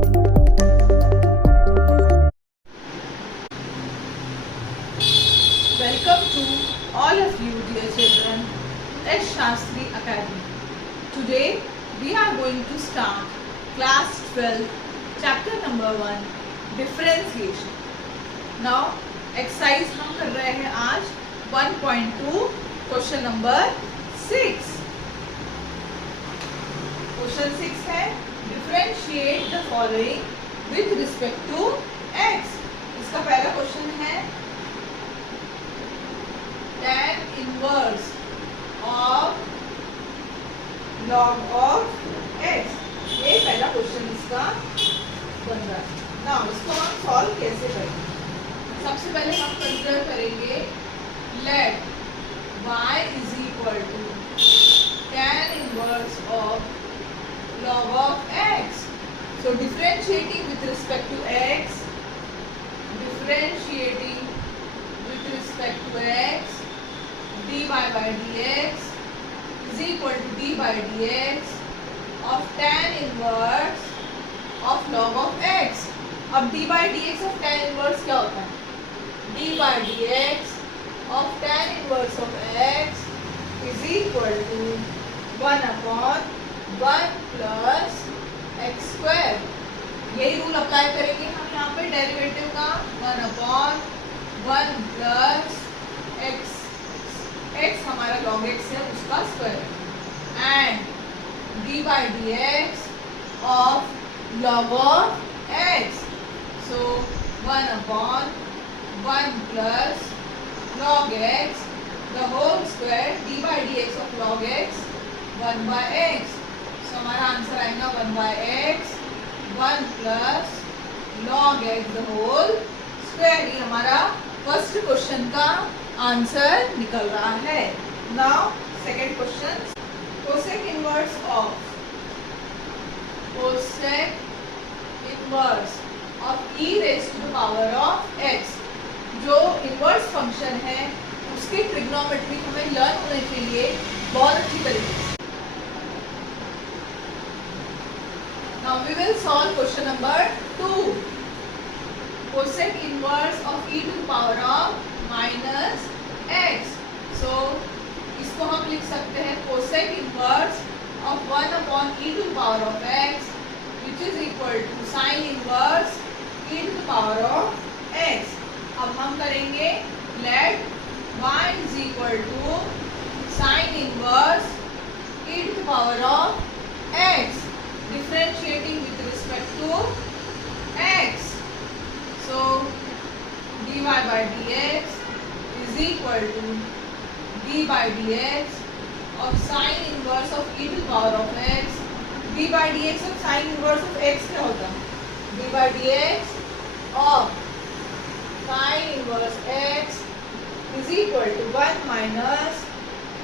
Welcome to all of you dear children at Shastri Academy. Today we are going to start class 12 chapter number 1 differentiation. Now exercise हम कर रहे हैं आज 1.2 question number 6. Question 6 है differentiate the following with respect to x. इसका पहला question है tan inverse of log of x. ये पहला क्वेश्चन इसका बन रहा है. ना इसको हम सॉल्व कैसे करेंगे? सबसे पहले हम कंसीडर करेंगे let y is equal to tan inverse of log of x. So differentiating with respect to x, differentiating with respect to x, dy by dx is equal to d by dx of tan inverse of log of x. अब d by dx of tan inverse क्या होता है? d by dx of tan inverse of x is equal to 1 upon 1 plus x square. यही rule apply करेंगे हम यहाँ पे derivative का 1 upon 1 plus x. x हमारा log x है उसका square and d by dx of log of x. So 1 upon 1 plus log x the whole square d by dx of log x 1 by x. So हमारा answer आएगा 1 by x 1 plus log x the whole square. ये हमारा first question का answer निकल रहा है. Now second question cosec inverse of e raised to the power of x. जो inverse function है उसकी ट्रिग्नोमेट्री हमें लर्न होने के लिए बहुत अच्छी तरीके से. Now we will solve question number 2. Cosec inverse of e to the power of minus x. So इसको हम लिख सकते हैं cosec inverse of 1 upon e to the power of x which is equal to sin inverse e to the power of x. अब हम करेंगे let y is equal to sin inverse e to the power of x differentiating with respect to x. So dy by dx is equal to d by dx of sin inverse of e to the power of x. d by dx of sin inverse of x क्या होता है? d by dx of sin inverse x is equal to 1 minus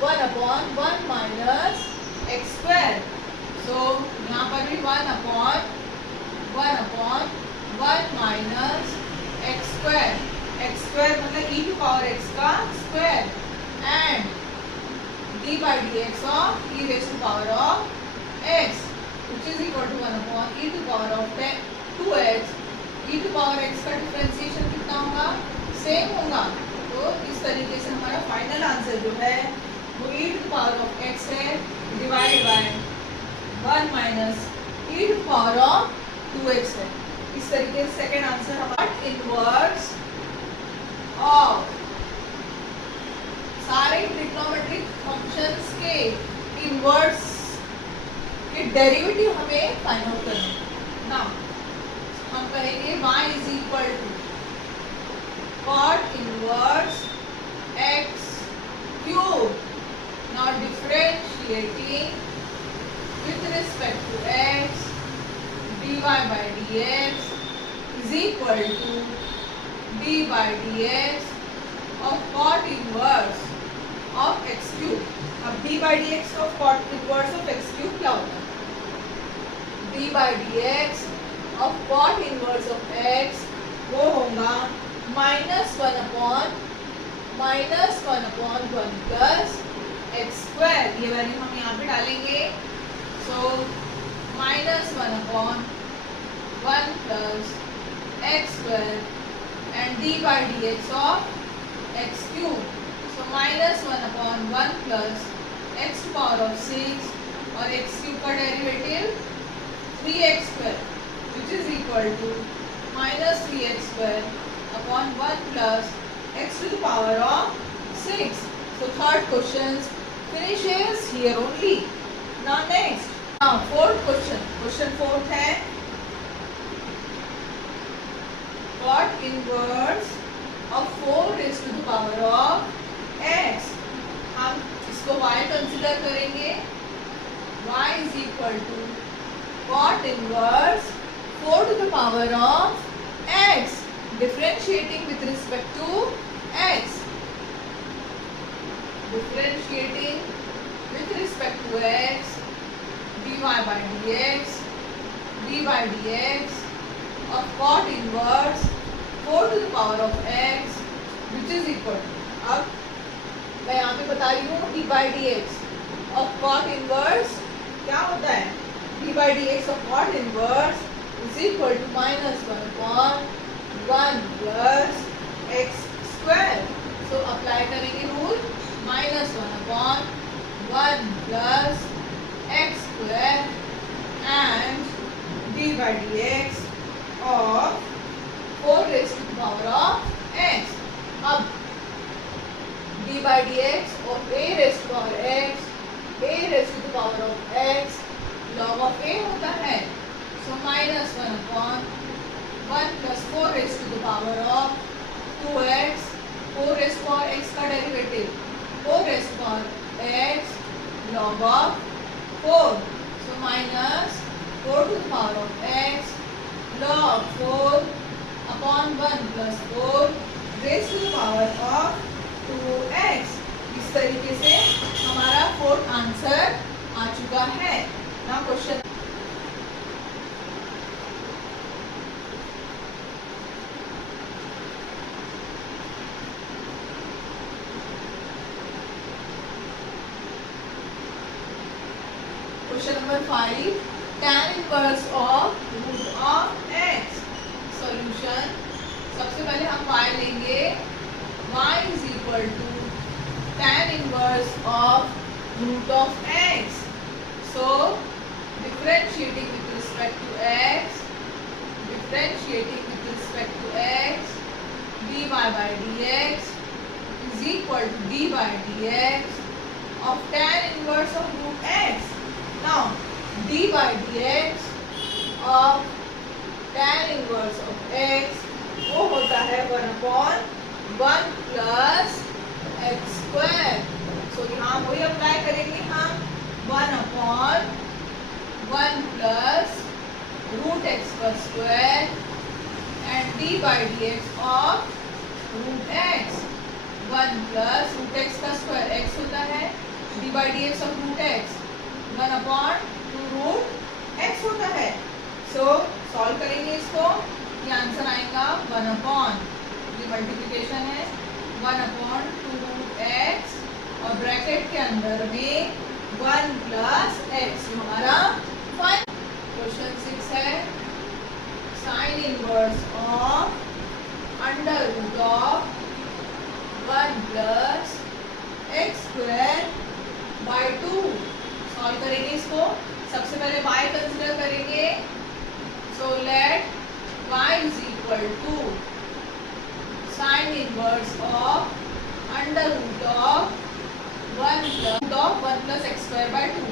1 upon 1 minus x square. So यहाँ पर भी 1 upon 1 minus x square. x square मतलब e to power x का square and d by dx of e raised to power of x which is equal to 1 upon e to power of 2x. e to power x का differentiation कितना होगा? Same होगा. तो इस तरीके से हमारा फाइनल आंसर जो है वो e to power of x है divide by 1 minus e to power of 2x है. इस तरीके से सेकेंड आंसर हमारा इनवर्स ऑफ सारे ट्रिग्नोमेट्रिक फंक्शंस के इनवर्स के डेरिवेटिव हमें फाइंड आउट करना है. नाउ हम करेंगे y is equal to cot inverse x cube. Now differentiating with respect to x dy by dx is equal to d by dx of cot inverse of x cube. अब d by dx of cot inverse of x cube क्या होता है? d by dx of cot inverse of x वो होगा -1 upon 1 plus x square. ये value हम यहाँ पे डालेंगे. So -1 upon 1 plus x square and d by dx of x cube. So minus 1 upon 1 plus x to power of 6 और x cube का derivative 3x square which is equal to minus 3x square upon 1 plus x to the power of 6. So third question finishes here only. Now next. Now fourth question. Question fourth है cot inverse of 4 raised to the power of x. हम इसको y consider करेंगे. y is equal to cot inverse 4 to the power of x. Differentiating with respect to x. Differentiating with respect to x. dy by dx. d by dx of cot inverse 4 to the power of x which is equal to. अब मैं यहाँ पे बता रही हूँ d by dx of cot inverse क्या होता है. d by dx of cot inverse is equal to minus 1 upon 1 plus x square. So apply करेंगे rule. minus 1 upon 1 plus x square and d by dx of 4 raised to the power of x. अब d by dx of a raised to the power x, a raised to the power of x log of a होता है. So minus 1 upon 1 plus 4 raised to the power of 2x. 4 raised to power x का derivative 4 raised to power x log of 4. So minus 4 to the power of x log 4 upon 1 plus 4 raised to the power of 2x. इस तरीके से हमारा fourth answer आ चुका है. Now question number 5 tan inverse of root of x. Solution सबसे पहले हम y लेंगे. y is equal to tan inverse of root of x. So differentiating with respect to x, differentiating with respect to x, dy by dx is equal to d by dx of tan inverse of root x. Now d by dx of tan inverse of x वो होता है 1 upon 1 plus x square. So यहाँ वही apply करेंगे हम 1 upon 1 plus root x का square and d by dx of root x. 1 plus root x का square x होता है. d by dx of root x 1 upon 2 root x होता है. So सॉल्व करेंगे इसको. ये आंसर आएगा 1 upon, ये मल्टीप्लिकेशन है 1 upon 2 root x और ब्रैकेट के अंदर में 1 plus x. हमारा फाइनल क्वेश्चन 6 है sine inverse of under root of 1 plus x square by 2. Solve करेंगे इसको. सबसे पहले y कंसिडर करेंगे. So let y is equal to sin inverse of under root of 1 plus x square by 2.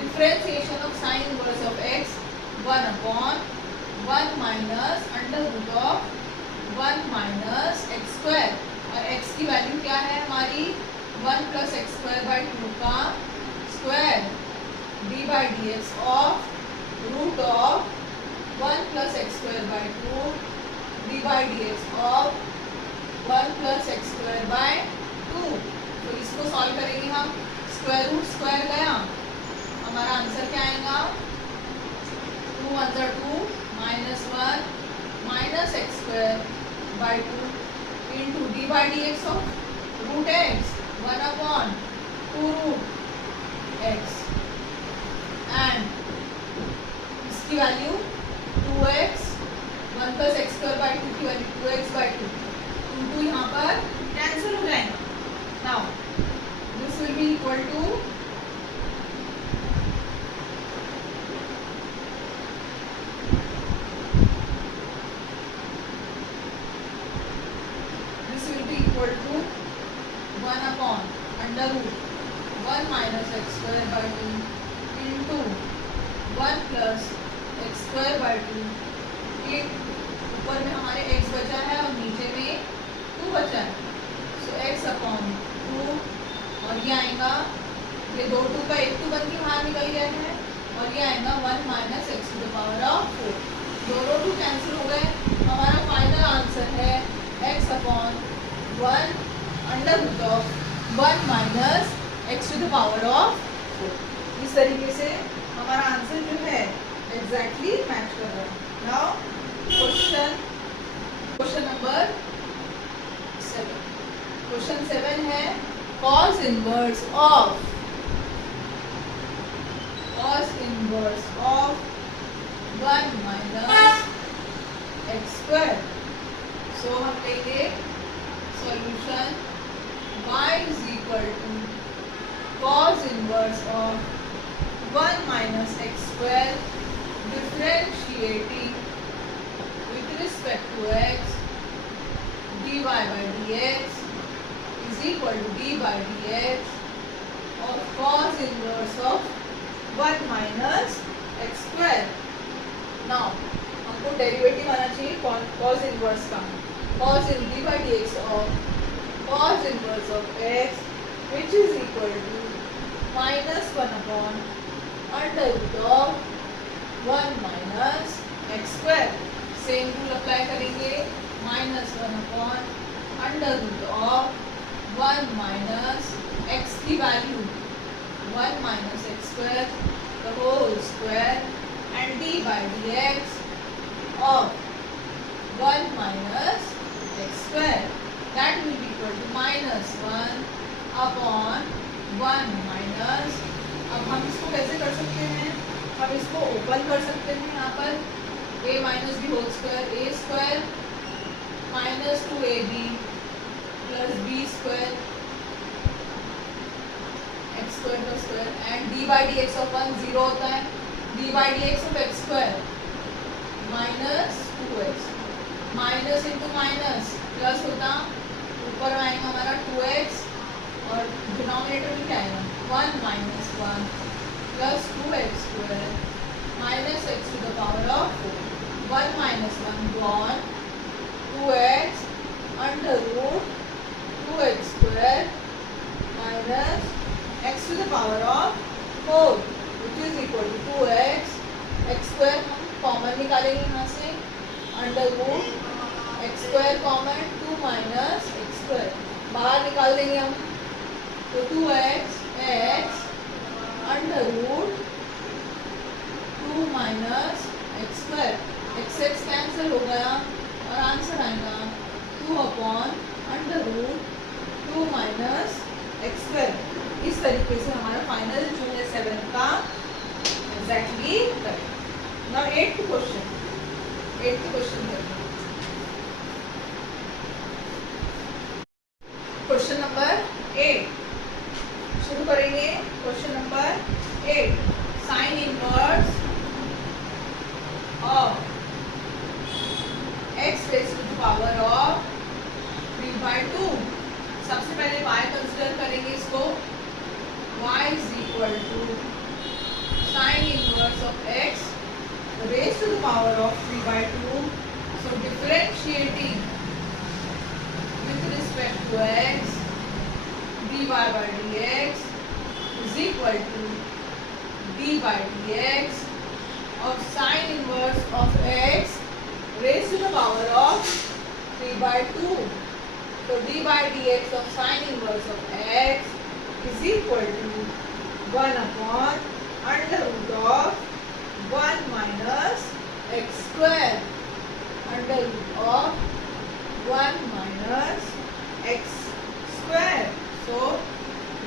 Differentiation of sin inverse of x 1 upon 1 minus under root of 1 minus x square. और x की value क्या है हमारी 1 plus x square by 2 का square. d by dx of root of 1 plus x square by 2 d by dx of 1 plus x square by 2. तो इसको solve करेंगे हम. स्क्वायर रूट स्क्वायर गया. हमारा आंसर क्या आएगा 2 1 2 minus 1 minus x square by 2 into d by dx of root x 1 upon 2 root x and इसकी value 2x 1 plus x square by 2 की वैल्यू 2x बाई 2 इंटू यहाँ पर कैंसिल हो जाएगा. Now this will be equal to equal to 1 upon under root 1 minus x square by 2 into 1 plus x square by 2. ये ऊपर में हमारे x बचा है और नीचे में 2 बचा है. सो x अपॉन 2 और ये आएगा, ये 2 2 का 1 2 बन के बाहर निकल गया है और ये आएगा 1 minus x to the power of 4. दोनों 2 कैंसिल हो गए. हमारा फाइनल आंसर है x upon 1 under root of 1 minus x to the power of 4. इस तरीके से हमारा आंसर जो है एग्जैक्टली मैच कर रहा है. Now question number 7. क्वेश्चन 7 है cos inverse of 1 minus x square. So हम लेंगे solution y is equal to cos inverse of 1 minus x square differentiating with respect to x dy by dx is equal to d by dx of cos inverse of 1 minus x square. Now हमको derivative आना चाहिए cos inverse का. cos in d by dx of cos inverse of x which is equal to minus 1 upon under root of 1 minus x square. Same rule apply करेंगे. minus 1 upon under root of 1 minus x की value 1 minus x square the whole square and d by dx of 1 minus x square that will be equal to minus 1 upon 1 minus. अब हम इसको कैसे कर सकते हैं? हम इसको ओपन कर सकते हैं. यहाँ पर a minus B whole square a square minus 2ab plus b square x square का square and d by D X of 1 0 होता है. d by D X of x square minus 2x minus into minus plus होता, ऊपर आएगा हमारा 2x और denominator में क्या आएगा 1 minus 1 plus 2x square minus x to the power of 4. 1 minus 1 gone 2x under root 2x square minus x to the power of 4 which is equal to 2x. X square हम common निकालेंगे यहाँ से. Under root x square common 2 minus x square बाहर निकाल देंगे हम. तो 2x x under root 2 minus x square. X x cancel हो गया और आंसर आएगा 2 upon under root 2 minus x square. इस तरीके से हमारा फाइनल जो है 7 का एग्जैक्टली करें. Now 8th question question number 8 शुरू करेंगे. Question number 8 sine inverse of x raise to the power of 3/2. सबसे पहले y कंसीडर करेंगे इसको. y is equal to sine inverse of x raised to the power of 3/2. So differentiating with respect to x dy by dx is equal to d by dx of sine inverse of x raised to the power of 3/2. So d by dx of sine inverse of x is equal to 1 upon under root of 1 minus x square under root of 1 minus x square. So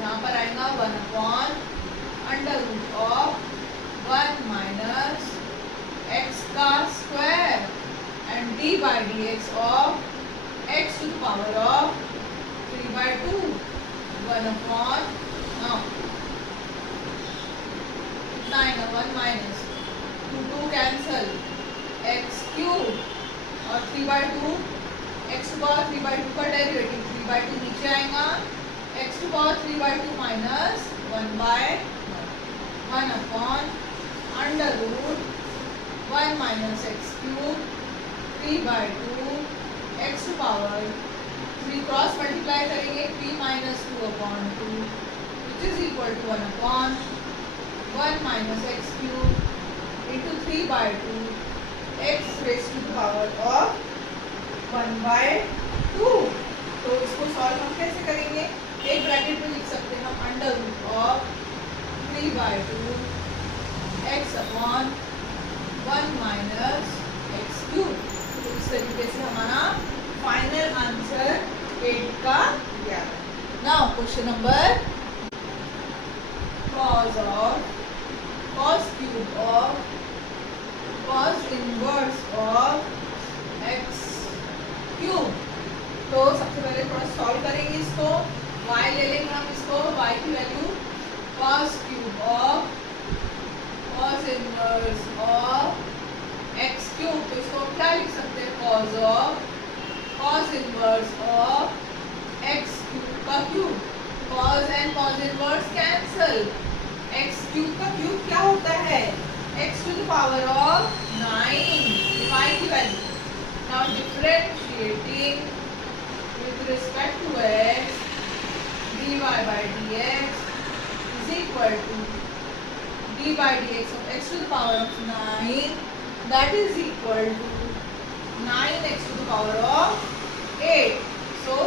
यहाँ पर आएगा 1 upon under root of 1 minus x का square and d by dx of x to the power of 3 by 2 1 upon now 9 1 minus 2 cancel x cube और 3 by 2 x to power 3 by 2 का derivative 3 by 2 नीचे आएगा x to power 3 by 2 minus 1 by 1 upon under root 1 minus x cube 3 by 2 x to power 3 cross multiply करेंगे 3 minus 2 upon 2 which is equal to 1 upon 1 minus x cube into 3 by 2 x raised to the power of 1 by 2। तो इसको solve हम कैसे करेंगे? एक bracket में लिख सकते हैं हम under root of 3 by 2 x upon 1 minus x cube. तो इस तरीके से हमारा फाइनल आंसर 8 का गया। Now question number cos cube of cos inverse of x cube. तो सबसे पहले थोड़ा सॉल्व करेंगे इसको। y ले लेंगे हम इसको, y की value cos cube of cos inverse of x cube. तो इसको क्या लिख सकते हैं? cos of cos inverse of x cube का cube. cos and cos inverse cancel. x cube का क्यूब क्या होता है? x to the power of 9 y की value. Now differentiating with respect to x dy by dx is equal to d by dx of x to the power of 9 that is equal to 9x to the power of 8। so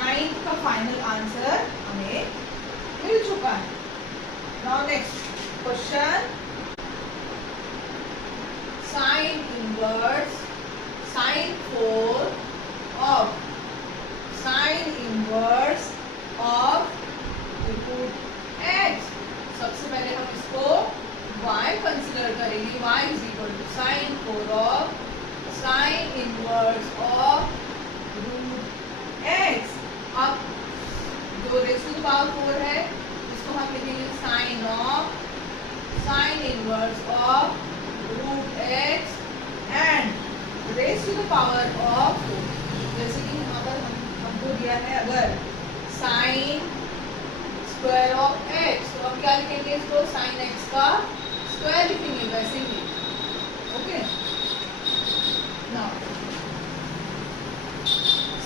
9 का final answer हमें मिल चुका है। now next question sin inverse sin 4 of sin inverse of root x। सबसे पहले हम इसको y consider करेंगे। y is equal to sin 4 of sin inverse of root x। अब जो रेज़ टू द पावर 4 है इसको हम लिखेंगे sin of sin inverse of root x and raise to the power of 4। जैसे कि हमको दिया है अगर साइन स्क्वायर ऑफ एक्स, तो हम क्या लिखेंगे इसको? साइन एक्स का स्क्वायर लिखेंगे वैसे ही। Okay, now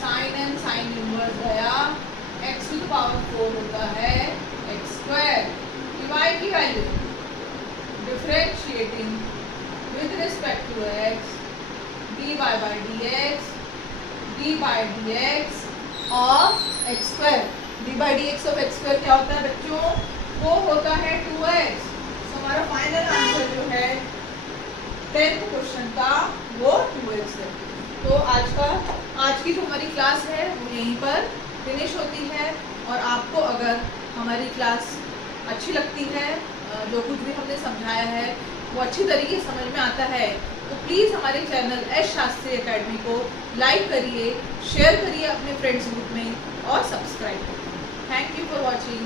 sine and sine inverse गया, एक्स टू द पावर 4 होता है एक्स स्क्वायर। वाई की value differentiating with respect to X dy by dx d by dx of X square. d by dx of X square क्या होता है बच्चों? वो होता है 2x। तो हमारा फाइनल आंसर जो है 10th क्वेश्चन का वो 2x है। तो आज की जो हमारी क्लास है वो यहीं पर फिनिश होती है। और आपको अगर हमारी क्लास अच्छी लगती है, जो कुछ भी हमने समझाया है वो अच्छी तरीके से समझ में आता है, तो प्लीज़ हमारे चैनल एस शास्त्री एकेडमी को लाइक करिए, शेयर करिए अपने फ्रेंड्स ग्रुप में और सब्सक्राइब करिए। Thank you for watching.